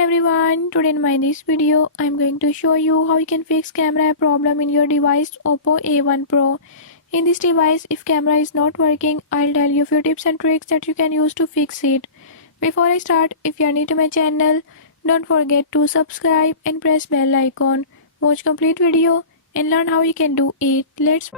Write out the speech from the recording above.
Everyone, today in this video I'm going to show you how you can fix camera problem in your device Oppo A1 Pro. In this device, if camera is not working, I'll tell you a few tips and tricks that you can use to fix it. Before I start, if you are new to my channel, don't forget to subscribe and press bell icon. Watch complete video and learn how you can do it. Let's